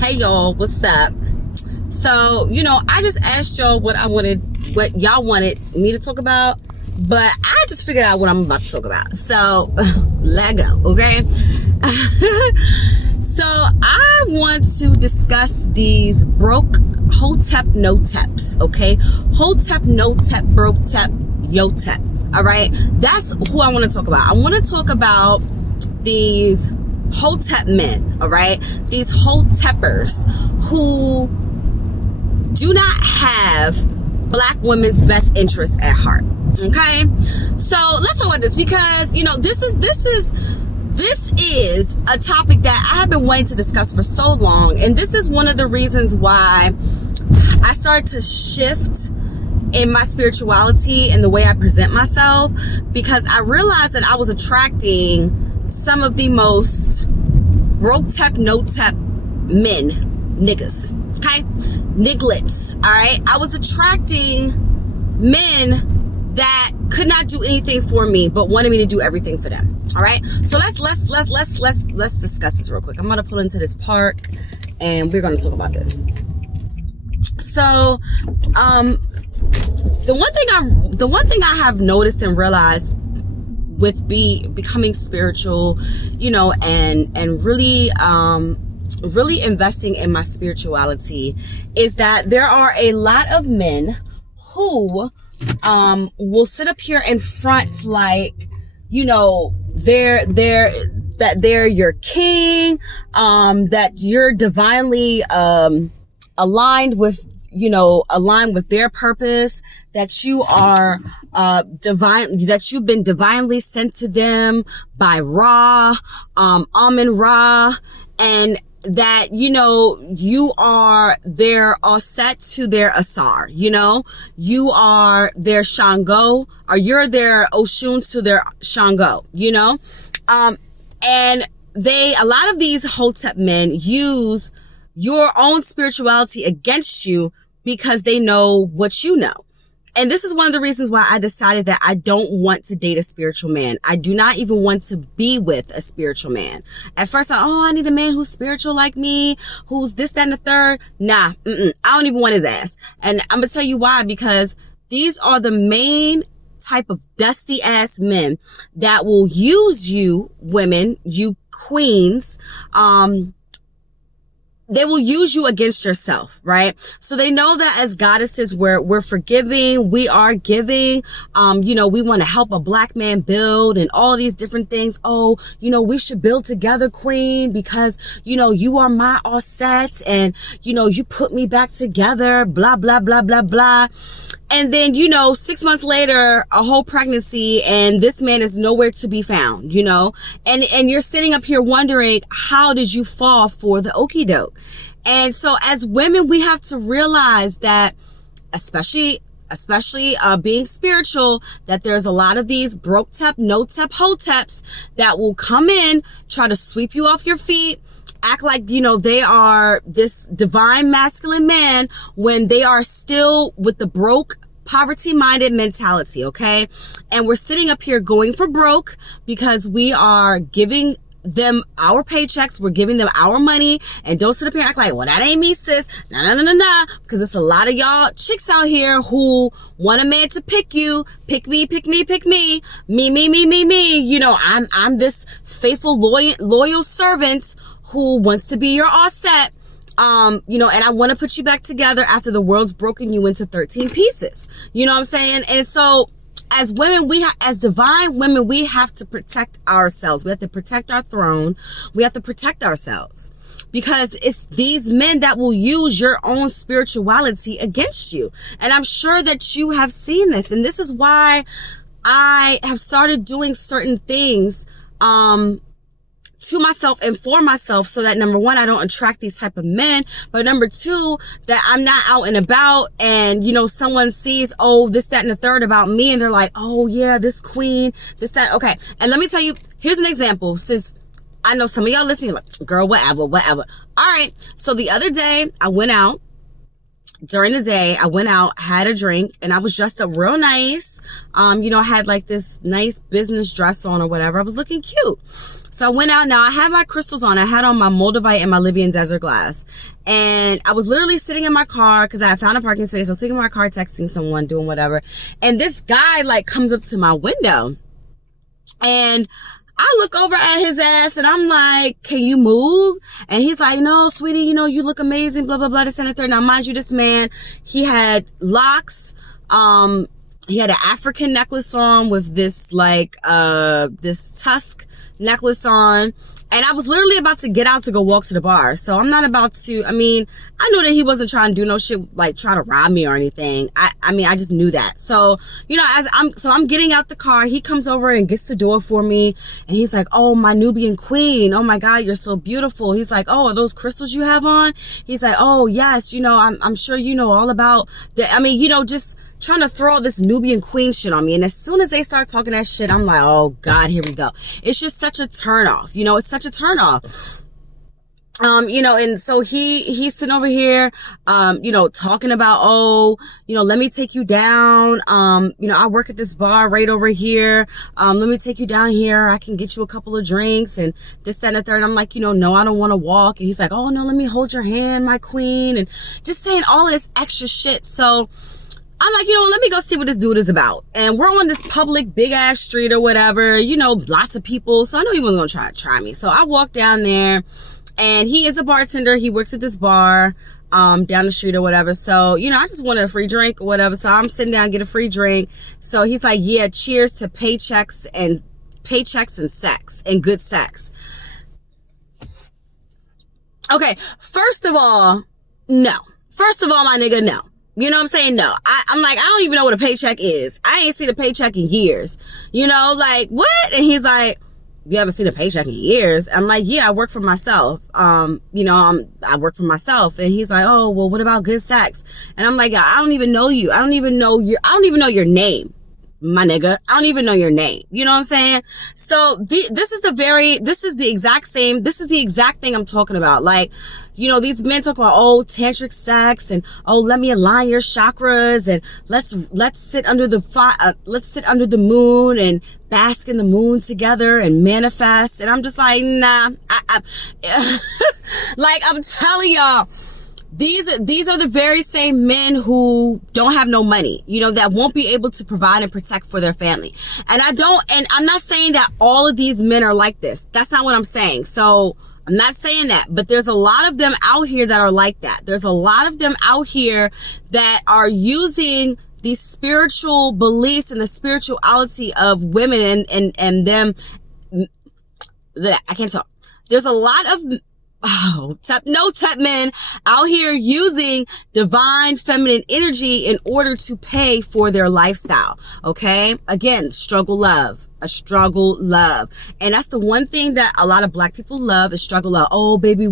Hey y'all, what's up? So, I just asked y'all what y'all wanted me to talk about, but I just figured out what I'm about to talk about. So, let go, okay? So, I want to discuss these broke Hotep no-teps, okay? Hotep no-tep, broke tep, yo-tep, all right? That's who I want to talk about. I want to talk about these Hotep men, all right? These Hoteppers who do not have black women's best interests at heart, okay? So let's talk about this because, this is a topic that I have been wanting to discuss for so long, and this is one of the reasons why I started to shift in my spirituality and the way I present myself, because I realized that I was attracting some of the most broke tep, no tep men, niggas, okay? Nigglets, all right? I was attracting men that could not do anything for me, but wanted me to do everything for them, all right? So let's discuss this real quick. I'm gonna pull into this park and we're gonna talk about this. So, the one thing I have noticed and realized with becoming spiritual, and really investing in my spirituality, is that there are a lot of men who will sit up here in front like, they're your king, that you're divinely aligned with their purpose, that you are that you've been divinely sent to them by Ra, Amun Ra, and that, you are their Osset to their Asar, you are their Shango, or you're their Oshun to their Shango, and a lot of these Hotep men use your own spirituality against you because they know what you know. And this is one of the reasons why I decided that I don't want to date a spiritual man. I do not even want to be with a spiritual man. At first, I need a man who's spiritual like me, who's this, that, and the third. Nah, I don't even want his ass. And I'm going to tell you why, because these are the main type of dusty ass men that will use you women, you queens, they will use you against yourself, right? So they know that as goddesses, we're forgiving, we are giving, we want to help a black man build and all these different things. Oh, we should build together, queen, because, you are my Osset and, you put me back together, blah, blah, blah, blah, blah. And then, 6 months later, a whole pregnancy, and this man is nowhere to be found, and you're sitting up here wondering, how did you fall for the okie doke? And so as women, we have to realize that, especially being spiritual, that there's a lot of these broke tep, no tep, hoteps that will come in, try to sweep you off your feet, act like, they are this divine masculine man when they are still with the broke, poverty-minded mentality, okay? And we're sitting up here going for broke because we are giving them our paychecks, we're giving them our money, and don't sit up here and act like, well, that ain't me, sis. Nah. Because it's a lot of y'all chicks out here who want a man to pick you, pick me, me. I'm this faithful, loyal servant who wants to be your Osset. And I want to put you back together after the world's broken you into 13 pieces. You know what I'm saying? And so as women, as divine women, we have to protect ourselves. We have to protect our throne. We have to protect ourselves, because it's these men that will use your own spirituality against you. And I'm sure that you have seen this. And this is why I have started doing certain things, to myself and for myself, so that number one, I don't attract these type of men, but number two, that I'm not out and about and, someone sees, oh, this, that, and the third about me, and they're like, oh yeah, this queen, this, that. Okay. And let me tell you, here's an example, since I know some of y'all listening, like, girl, whatever. All right. So the other day I went out during the day, I went out, had a drink, and I was dressed up real nice. I had like this nice business dress on or whatever. I was looking cute. So I went out. Now I had my crystals on. I had on my Moldavite and my Libyan desert glass. And I was literally sitting in my car because I had found a parking space. I was sitting in my car texting someone, doing whatever. And this guy like comes up to my window. And I look over at his ass and I'm like, can you move? And he's like, no, sweetie, you look amazing, blah, blah, blah, this and the third. Now, mind you, this man, he had locks. He had an African necklace on with this, like, this tusk necklace on. And I was literally about to get out to go walk to the bar. So I'm not about to, I knew that he wasn't trying to do no shit, like try to rob me or anything. I just knew that. So, I'm getting out the car. He comes over and gets the door for me. And he's like, oh, my Nubian queen. Oh my God, you're so beautiful. He's like, oh, are those crystals you have on? He's like, oh yes, I'm sure you know all about that. Just trying to throw all this Nubian queen shit on me. And as soon as they start talking that shit, I'm like, oh God, here we go. It's just such a turn off. It's such a turn off. And so he's sitting over here, talking about, let me take you down. I work at this bar right over here. Let me take you down here. I can get you a couple of drinks and this, that, and the third. I'm like, no, I don't want to walk. And he's like, oh no, let me hold your hand, my queen. And just saying all of this extra shit. So I'm like, let me go see what this dude is about. And we're on this public big ass street or whatever, lots of people. So I know he wasn't going to try me. So I walk down there and he is a bartender. He works at this bar, down the street or whatever. So, I just wanted a free drink or whatever. So I'm sitting down, get a free drink. So he's like, yeah, cheers to paychecks and sex and good sex. Okay. First of all, no. First of all, my nigga, no. You know what I'm saying? No. I'm like, I don't even know what a paycheck is. I ain't seen a paycheck in years. Like, what? And he's like, you haven't seen a paycheck in years? I'm like, yeah, I work for myself. I work for myself. And he's like, oh, well, what about good sex? And I'm like, I don't even know you. I don't even know your name, my nigga. I don't even know your name. You know what I'm saying? So this is the exact thing I'm talking about. Like, these men talk about, oh, tantric sex and, oh, let me align your chakras and let's sit under the moon and bask in the moon together and manifest. And I'm just like, nah, like I'm telling y'all, these are the very same men who don't have no money, that won't be able to provide and protect for their family. And I'm not saying that all of these men are like this. That's not what I'm saying. So I'm not saying that, but there's a lot of them out here that are like that. There's a lot of them out here that are using these spiritual beliefs and the spirituality of women and them. I can't talk. There's a lot of tep men out here using divine feminine energy in order to pay for their lifestyle. Okay. Again, a struggle love. And that's the one thing that a lot of black people love is struggle love. Oh, baby,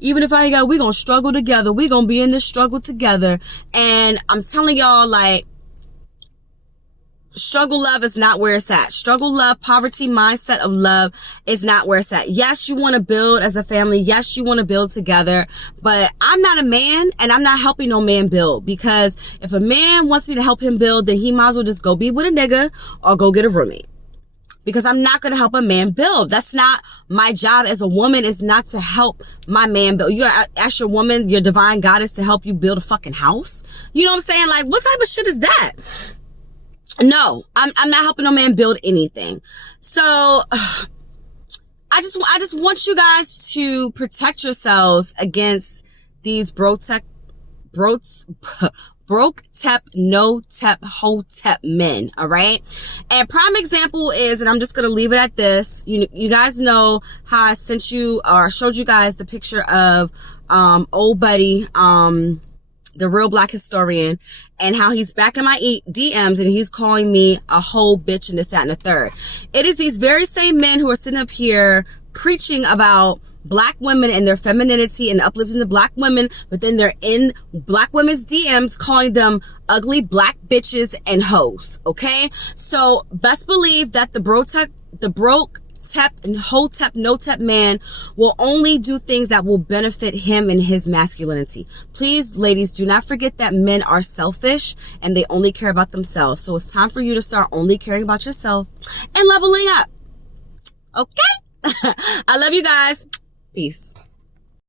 even if I ain't got, we gonna struggle together. We gonna be in this struggle together. And I'm telling y'all, like, struggle love is not where it's at. Struggle love, poverty mindset of love is not where it's at. Yes, you want to build as a family. Yes, you want to build together. But I'm not a man and I'm not helping no man build, because if a man wants me to help him build, then he might as well just go be with a nigga or go get a roommate. Because I'm not going to help a man build. That's not my job as a woman, is not to help my man build. You gotta ask your woman, your divine goddess, to help you build a fucking house. You know what I'm saying? Like, what type of shit is that? No, I'm not helping no man build anything. So I just want you guys to protect yourselves against these broke tep, no tep, hotep men. All right. And prime example is, and I'm just going to leave it at this. You guys know how I sent you or showed you guys the picture of, old buddy, the real black historian, and how he's back in my DMs and he's calling me a whole bitch and this, that, and the third. It is these very same men who are sitting up here preaching about black women and their femininity and uplifting the black women, but then they're in black women's DMs calling them ugly black bitches and hoes. Okay. So best believe that the broke Hotep, no-tep man will only do things that will benefit him and his masculinity. Please, ladies, do not forget that men are selfish and they only care about themselves. So it's time for you to start only caring about yourself and leveling up. Okay? I love you guys. Peace.